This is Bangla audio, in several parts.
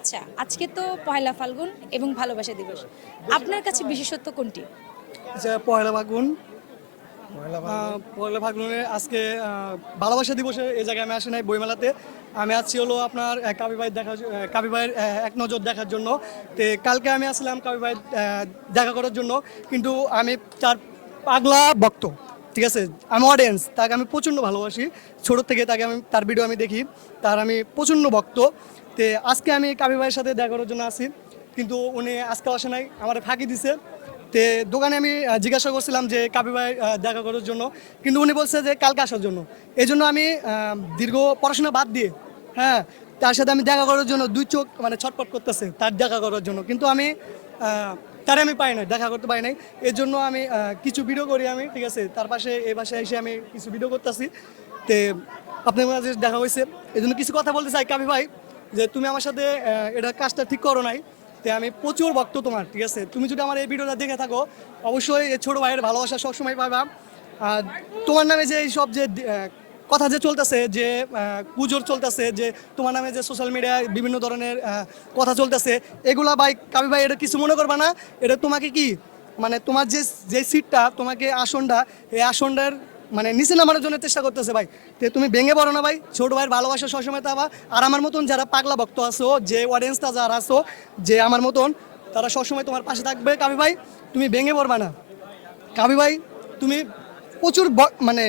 আচ্ছা, আজকে তো পহেলা ফাল্গুন এবং ভালোবাসা দিবস। আপনার কাছে বিশেষত্ব কোনটি? যে পয়লা ফাল্গুন পয়লা ফাল্গুনে আজকে ভালোবাসা দিবসে এই জায়গায় আমি আসি নাই বইমেলাতে। আমি আসছি হলো আপনার কাবি ভাই কাবি ভাইয়ের এক নজর দেখার জন্য। তো কালকে আমি আসলাম কাবি ভাই দেখা করার জন্য, কিন্তু আমি তার পাগলা ভক্ত। ঠিক আছে, আমি অডিয়েন্স, তাকে আমি প্রচণ্ড ভালোবাসি। ছোটোর থেকে তাকে আমি তার ভিডিও আমি দেখি, তার আমি প্রচণ্ড ভক্ত। তো আজকে আমি কাবি ভাইয়ের সাথে দেখা করার জন্য আসি, কিন্তু উনি আজকে আসে নাই, আমার ফাঁকি দিছে। তে দোকানে আমি জিজ্ঞাসা করছিলাম যে কাবি ভাই দেখা করার জন্য, কিন্তু উনি বলছে যে কালকে আসার জন্য। এই জন্য আমি দীর্ঘ পড়াশোনা বাদ দিয়ে, হ্যাঁ, তার সাথে আমি দেখা করার জন্য দুই চোখ মানে ছটপট করতেছে তার দেখা করার জন্য, কিন্তু আমি তারে আমি পাই নাই, দেখা করতে পাই নাই। এর জন্য আমি কিছু ভিডিও করি আমি, ঠিক আছে, তার পাশে এই পাশে এসে আমি কিছু ভিডিও করতেছি। তে আপনার মাঝে দেখা হয়েছে, এই জন্য কিছু কথা বলতে চাই কাবি ভাই, যে তুমি আমার সাথে এটা কাজটা ঠিক করো নাই। তে আমি প্রচুর ভক্ত তোমার, ঠিক আছে, তুমি যদি আমার এই ভিডিওটা দেখে থাকো অবশ্যই এই ছোটো ভাইয়ের ভালোবাসা সবসময় পাবা। আর তোমার নামে যে এই সব যে কথা যে চলতেছে, যে পুজোর চলতেছে, যে তোমার নামে যে সোশ্যাল মিডিয়ায় বিভিন্ন ধরনের কথা চলতেছে, এগুলা ভাই কাবি ভাই এটা কিছু মনে করবা না। এটা তোমাকে কি মানে তোমার যে যে সিটটা, তোমাকে আসনটা, এই আসনটার মানে নিচে নামানোর জন্য চেষ্টা করতেছে ভাই। তো তুমি ভেঙে পড়ো না ভাই, ছোট ভাইয়ের ভালোবাসা সবসময় পাবা। আর আমার মতন যারা পাগলা ভক্ত আছো, যে অডিয়েন্সটা যারা আছো, যে আমার মতন, তারা সবসময় তোমার পাশে থাকবে কাবি ভাই। তুমি ভেঙে পড়বা না কাবি ভাই। তুমি প্রচুর মানে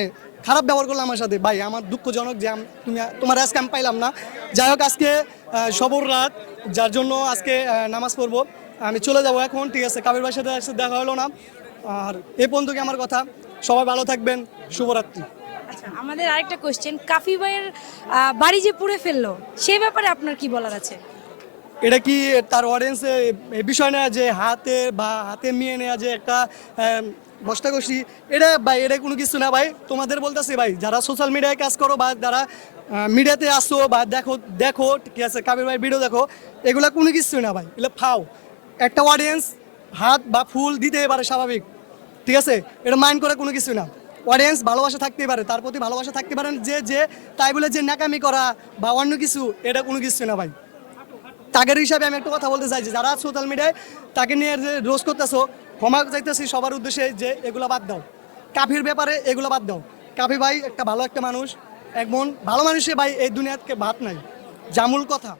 খারাপ ব্যবহার করলো আমার সাথে ভাই, আমার দুঃখজনক যে তুমি তোমার আজকে আমি পাইলাম না। যাই হোক, আজকে সবর রাত, যার জন্য আজকে নামাজ পড়বো, আমি চলে যাবো এখন, ঠিক আছে। কাবির ভাইয়ের সাথে আজকে দেখা হলো না। আর এই পর্যন্ত কি আমার কথা, সবাই ভালো থাকবেন, শুভরাত্রি। আচ্ছা, আমাদের আরেকটা কোশ্চেন, কাফি ভাইয়ের বাড়ি যে পুড়ে ফেললো, সেই ব্যাপারে আপনার কি বলার আছে? এটা কি তার অডিয়েন্সে বিষয় না, যে হাতে বা হাতে নিয়ে নেওয়া যে একটা ঘষ্টাঘষি, এটা ভাই এটা কোনো কিছু না ভাই। তোমাদের বলতেছি ভাই, যারা সোশ্যাল মিডিয়ায় কাজ করো বা যারা মিডিয়াতে আসো বা দেখো দেখো ঠিক আছে, কাবির ভাই ভিডিও দেখো, এগুলা কোনো কিছু না ভাই, এগুলো ফাও। একটা অডিয়েন্স হাত বা ফুল দিতে পারে, স্বাভাবিক, ঠিক আছে, এটা মাইন্ড করে কোনো কিছু না। অডিয়েন্স ভালোবাসা থাকতেই পারে, তার প্রতি ভালোবাসা থাকতে পারেন, যে যে তাই বলে যে ন্যাকামি করা বা অন্য কিছু, এটা কোনো কিছু না ভাই। তাগের হিসাবে আমি একটা কথা বলতে চাই, যে যারা সোশ্যাল মিডিয়ায় তাকে নিয়ে যে রোজ করতেছো, ক্ষমা চাইতেছি সবার উদ্দেশ্যে, যে এগুলো বাদ দাও, কাফির ব্যাপারে এগুলো বাদ দাও। কাফি ভাই একটা ভালো একটা মানুষ, একমন ভালো মানুষে ভাই এই দুনিয়াতে ভাত নাই, জামুল কথা।